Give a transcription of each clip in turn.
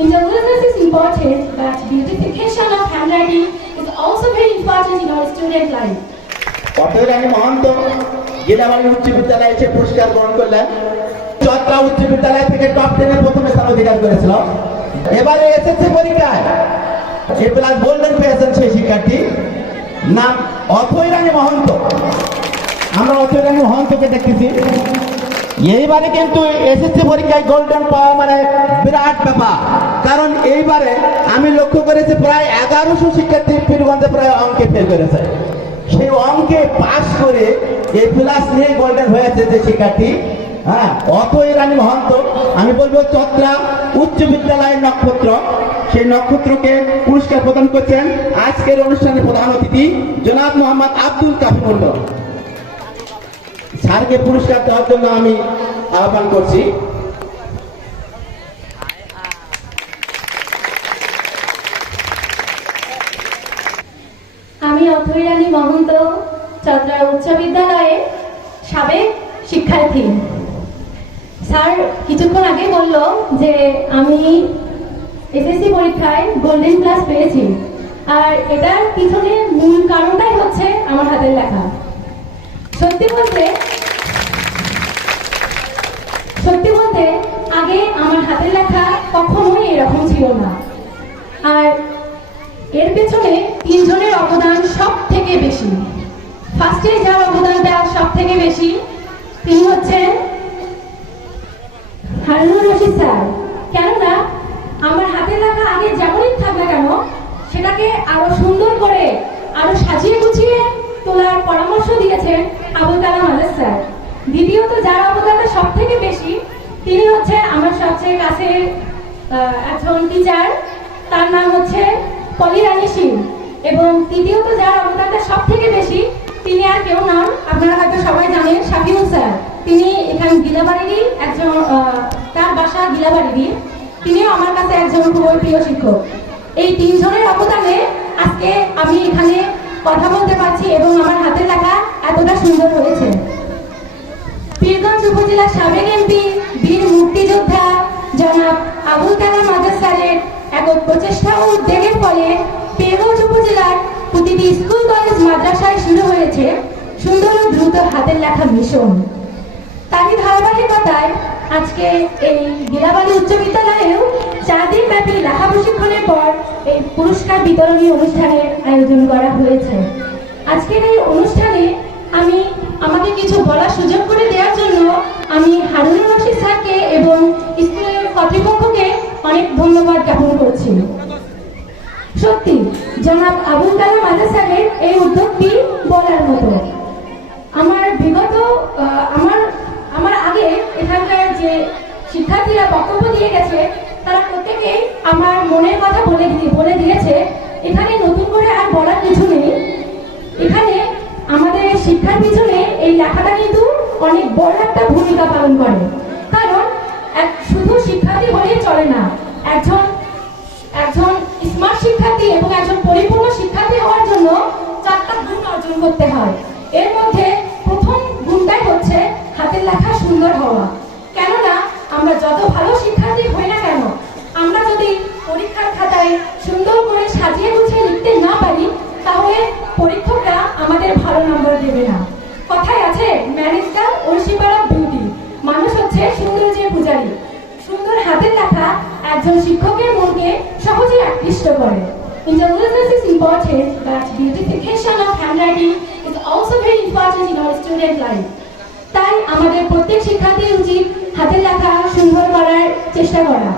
Intelligence is important, but beautification of handwriting is also very important in our student life. অতএব আমি মহান্ত গিলাবাড়ি উচ্চ বিদ্যালয়ে এসে পুরস্কার গ্রহণ করলেন চত্রা উচ্চ বিদ্যালয় থেকে টপ টেনে প্রথম স্থান অধিকার করেছিল এবারে এসএসসি পরীক্ষায় এ প্লাস গোল্ডেন পেয়েছেন সেই শিক্ষার্থী। নাম অথৈ মহন্ত। আমরা অথৈ মহন্তকে দেখতেছি। এইবারে কিন্তু এসএসসি পরীক্ষায় গোল্ডেন পাওয়া মানে বিরাট ব্যাপার। কারণ এইবারে আমি লক্ষ্য করেছি প্রায় এগারোশো শিক্ষার্থী পীরগঞ্জে প্রায় অঙ্কে ফেল করেছে। সেই অঙ্কে পাস করে এই প্লাস নিয়ে গোল্ডেন হয়েছে যে শিক্ষার্থী। হ্যাঁ অতই রানী মহন্ত, আমি বলব চত্রা উচ্চ বিদ্যালয়ের নক্ষত্র। সেই নক্ষত্রকে পুরস্কার প্রদান করছেন আজকের অনুষ্ঠানে প্রধান অতিথি জনাব মোহাম্মদ আব্দুল কাফি মন্ডল স্যারকে পুরস্কার দেওয়ার জন্য আমি আহ্বান করছি। আমি মহন্ত চন্দ্রা উচ্চ বিদ্যালয়ের সাবেক শিক্ষার্থী। স্যার কিছুক্ষণ আগে বলল যে আমি এসএসসি পরীক্ষায় গোল্ডেন ক্লাস পেয়েছি। আর এটার পিছনে মূল কারণটাই হচ্ছে আমার হাতের লেখা। সত্যি বলতে বলতে, আগে আমার হাতের লেখা কখনোই এরকম ছিল না। আর এর পেছনে তিনজনের অবদান সব থেকে বেশি। ফার্স্টে যার অবদানটা সব থেকে বেশি, তিনি হচ্ছেন হারুনুর রশিদ স্যার। কেননা, আমার হাতে লেখা আগে যেমনই থাক না কেন, সেটাকে আরও সুন্দর করে, আরও সাজিয়ে গুছিয়ে তোলার পরামর্শ দিয়েছেন আবুল কালাম আজাদ স্যার। দ্বিতীয়ত, যার অবদানটা সব থেকে বেশি তিনি হচ্ছে আমার সবচেয়ে আহ, একজন টিচার তার নাম হচ্ছে পলি রানী সিং। এবং তৃতীয়ত যার অবদানটা সব থেকে বেশি তিনি আর কেউ নন আপনারা হয়তো সবাই জানেন শাকিবুল স্যার। তিনি এখানে গিলাবাড়িরই একজন তার বাসা গিলাবাড়িরই। তিনিও আমার কাছে একজন খুবই প্রিয় শিক্ষক। এই তিনজনের অবদানে আজকে আমি এখানে কথা বলতে পারছি এবং আবুল আজাদ স্যারের একক প্রচেষ্টা ও উদ্যোগের ফলে পীরগঞ্জ উপজেলার প্রতিটি স্কুল কলেজ মাদ্রাসায় শুরু হয়েছে সুন্দর ও দ্রুত হাতের লেখা মিশন। তারই ধারাবাহিকতায় আজকে এই গিলাবাড়ি উচ্চ বিদ্যালয়েও চার দিন ব্যাপী লেখা প্রশিক্ষণের পর এই পুরস্কার বিতরণী অনুষ্ঠানের আয়োজন করা হয়েছে। আজকের এই অনুষ্ঠানে আমি আমাকে কিছু বলার সুযোগ করে দেওয়ার জন্য আমি হারুনুর রশিদ স্যারকে এবং অনেক ধন্যবাদ জ্ঞাপন করছি। সত্যি, জনাব আবুল কালাম আজাদ এই উদ্যোগটি বলার মতো। আমার বিগত আমার আমার আগে এখানকার যে শিক্ষার্থীরা বক্তব্য দিয়ে গেছে, তারা প্রত্যেকেই আমার মনের কথা বলে বলে দিয়েছে, এখানে নতুন করে আর বলার কিছু নেই। এখানে আমাদের শিক্ষার পিছনে এই লেখাটা কিন্তু অনেক বড় একটা ভূমিকা পালন করে। এক শুধু শিক্ষার্থী হলেই চলে না, একজন একজন স্মার্ট শিক্ষার্থী এবং একজন পরিপূর্ণ শিক্ষার্থী হওয়ার জন্য চারটা গুণ অর্জন করতে হয়। এর মধ্যে প্রথম গুণটাই হচ্ছে হাতের লেখা সুন্দর হওয়া। কেননা আমরা যত ভালো শিক্ষার্থী হই না কেন, আমরা যদি পরীক্ষার খাতায় সুন্দর করে সাজিয়ে একজন শিক্ষকের মনকে সহজেই আকৃষ্ট করে। Intelligence is important, but beautification of handwriting is also very important in our student life. তাই আমাদের প্রত্যেক শিক্ষার্থীর উচিত হাতের লেখা সুন্দর করার চেষ্টা করা।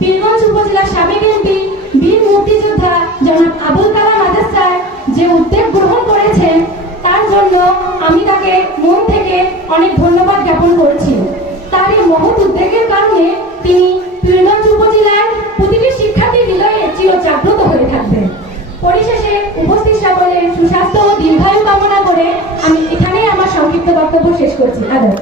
পীরগঞ্জ উপজেলার সাবেক এমপি বীর মুক্তিযোদ্ধা জনাব আবুল কালাম আজাদ স্যার যে উদ্যোগ গ্রহণ করেছেন তার জন্য আমি তাকে মন থেকে অনেক ধন্যবাদ জ্ঞাপন করছি। তার এই মহৎ উদ্যোগের কারণে তিনি পীরগঞ্জ উপজেলার প্রতিটি শিক্ষার্থীর হৃদয়ে চিরজাগ্রত হয়ে থাকবেন পরিশেষে উপস্থিত সকলের সুস্বাস্থ্য ও দীর্ঘায়ু কামনা করে আমি এখানেই আমার সংক্ষিপ্ত বক্তব্য শেষ করছি। আদর।